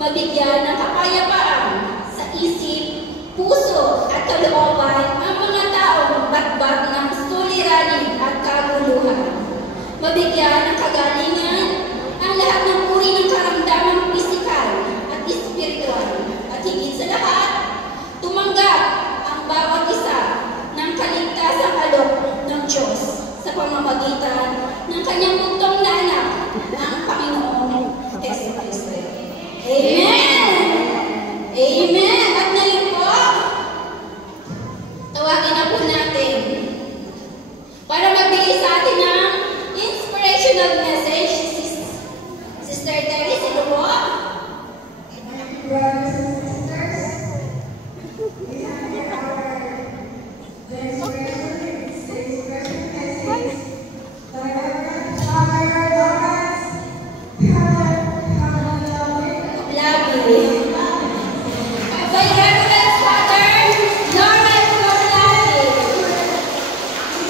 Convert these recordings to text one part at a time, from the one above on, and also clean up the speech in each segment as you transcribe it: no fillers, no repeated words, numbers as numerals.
mabigyan ng kapayapaan sa isip, puso at kalooban ang mga taong batbat ng suliranin at kaguluhan. Mabigyan ng kagalingan ang lahat ng uri ng karamdamang pisikal at espiritual. At higit sa lahat, tumanggap ang bawat isa ng kaligtasang alok ng Diyos sa pamamagitan ng kanyang bugtong na anak, ang Panginoong Jesucristo. Amen! Amen! At ngayon po, tawagin na po natin para magbigay sa atin ng inspirational message, Sister Terry, sino po? Brothers and sisters, we have here the inspiration message by Reverend Father Lawrence Labi. By Reverend Father Lawrence Labi.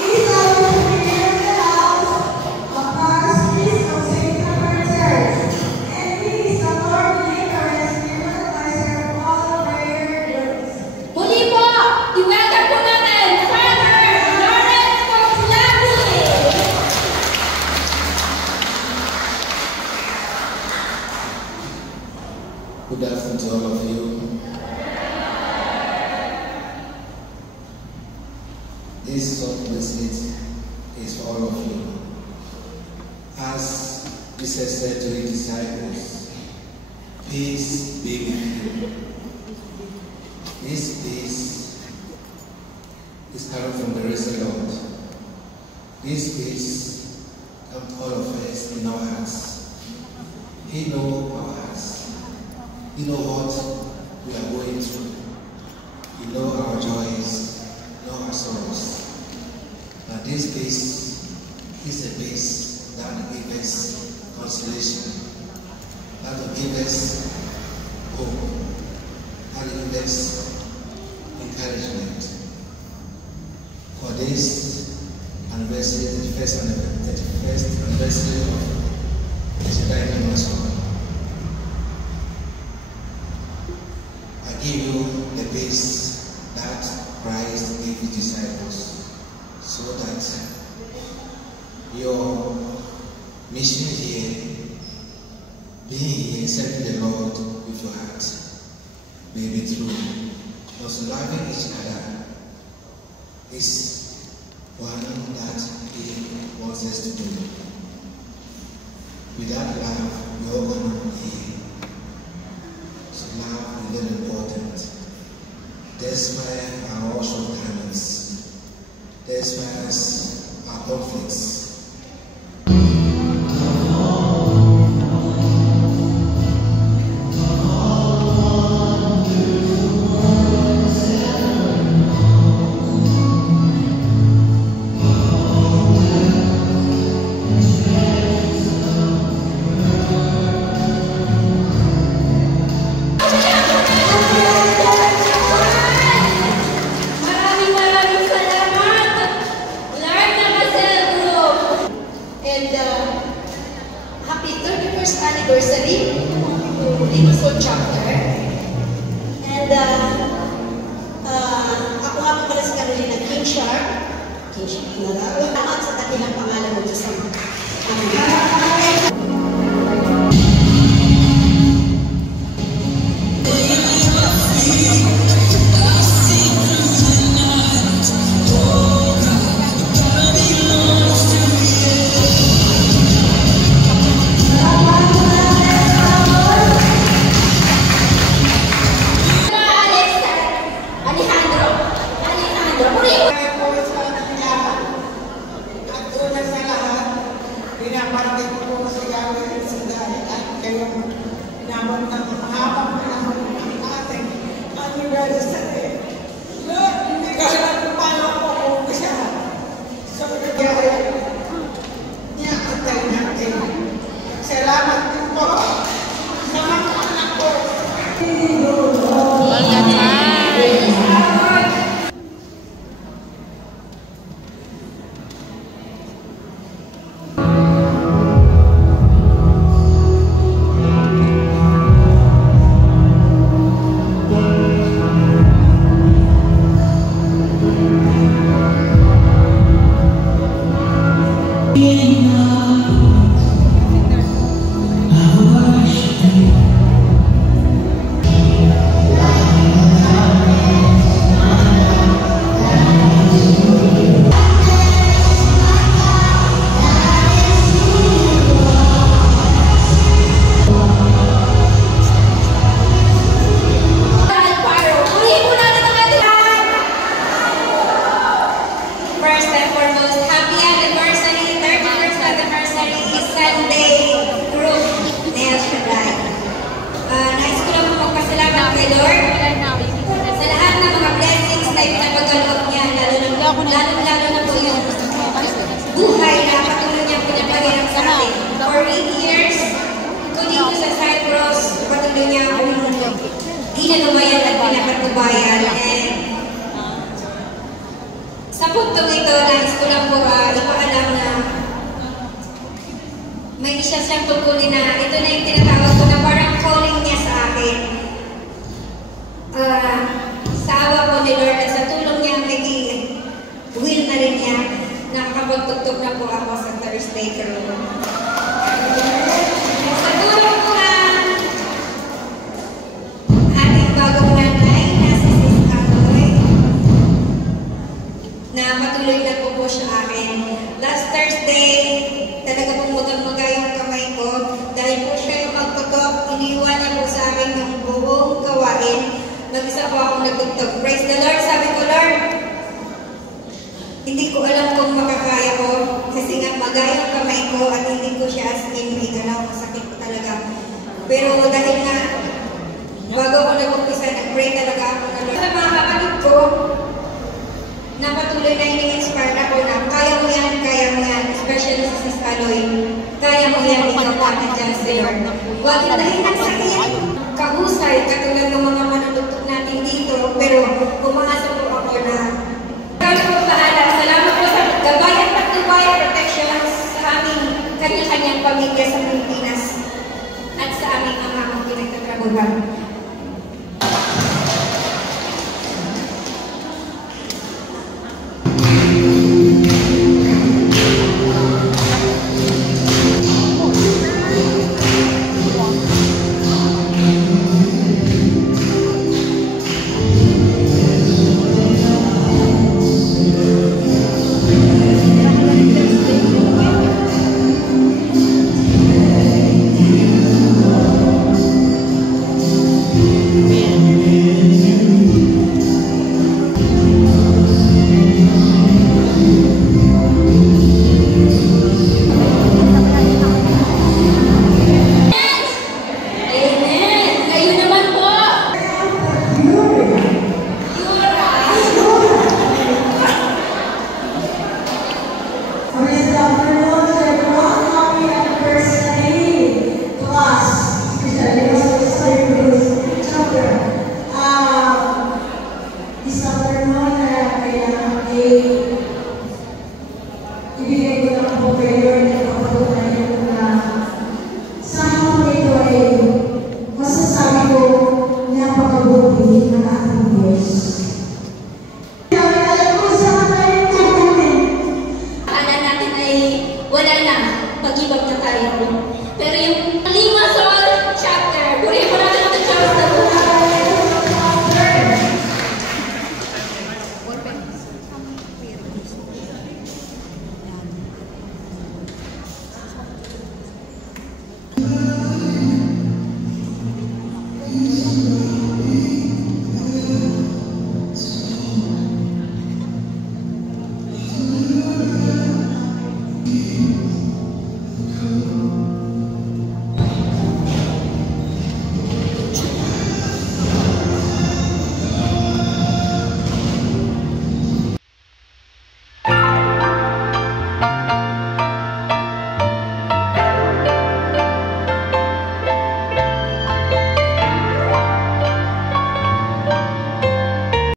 These are the leaders of the house of God's Peace of St. Catherine's Church, and peace of Lord Nicholas, given the pleasure of all prayer groups. Muli po, i-welcome po natin Father Lawrence Labi. Good afternoon to all of you. This short message is for all of you. As Jesus said to his disciples, peace be with you. This peace is coming from the risen Lord. This peace comes to all of us in our hearts. He knows our hearts. He knows what we are going through. He knows our joys, knows our sorrows. But this peace is a peace that will give us consolation, that will give us hope, that will give us encouragement. For this anniversary, the first anniversary of the Divine Master, I give you the peace that Christ gave his disciples, so that your mission here, being here, serving the Lord with your heart, may be true. Because loving each other is one that he wants us to do. Without love, we are going to be here. So love is very important. Despite our all shortcomings, despite our conflicts, Maraming salamat, Lord Namasel Group. And happy 31st anniversary to Limassol Chapter. And ako nga po pala si Carolina King Sharp na lang. Salamat sa kanilang pangalan mo sa Pinaparating ko po sa gawin sa dahil at kayo pinabot ng mahabang panahon ng ating anniversary. Lord, hindi ka alam kung paano ako mag-umpisa. So, nagyari niya ang tayo natin. Salamat din po sa mga anak ko. Lord sa lahat ng mga blessings na ipinapagkaloob niya, lalo na po yung buhay na patuloy niya pinapahirap sa atin. For 8 years, kung dito sa Cyprus, patuloy niya akong ginalumayan at pinapatubayan. And sa puntong ito, nais ko lang po ipaalam na may isa siyang tungkulin na ito na yung tinatawag ko na parang calling niya sa akin. Sa awa po ni Lord at sa tulong niya, may will na rin niya, nakakapagtugtog na po ako sa Thursday crew. Sa tulong po na ating bagong nanay na si Sis Atoy, na patuloy na po siya akin. Last Thursday, talaga pong magang-maga yung kamay ko dahil po siya yung magtutok, iniwan niya po sa akin yung buong gawain. Mag-isa po akong nagtugtog. Praise the Lord. Sabi ko, Lord, hindi ko alam kung makakaya ko kasi nga maga yung kamay ko at hindi ko siya as in may galaw. Masakit ko talaga. Pero dahil nga, bago ko nag-umpisa, nag-pray talaga ako na Lord. Sa mga kapatid ko, na patuloy na ini-inspire ako na kaya mo yan, especially sa Sis Aloy. Kaya mo yan, ikaw pa dyan sa Lord. Huwag yung dahil ng sakit, kahusay, katulad ng mga manunugtog natin dito, pero pumasok po ako na kami po paala. Salamat po sa gabay at patnubay protection sa aming kanya-kanyang pamilya sa Pilipinas at sa aming mga pinagtatrabuhan.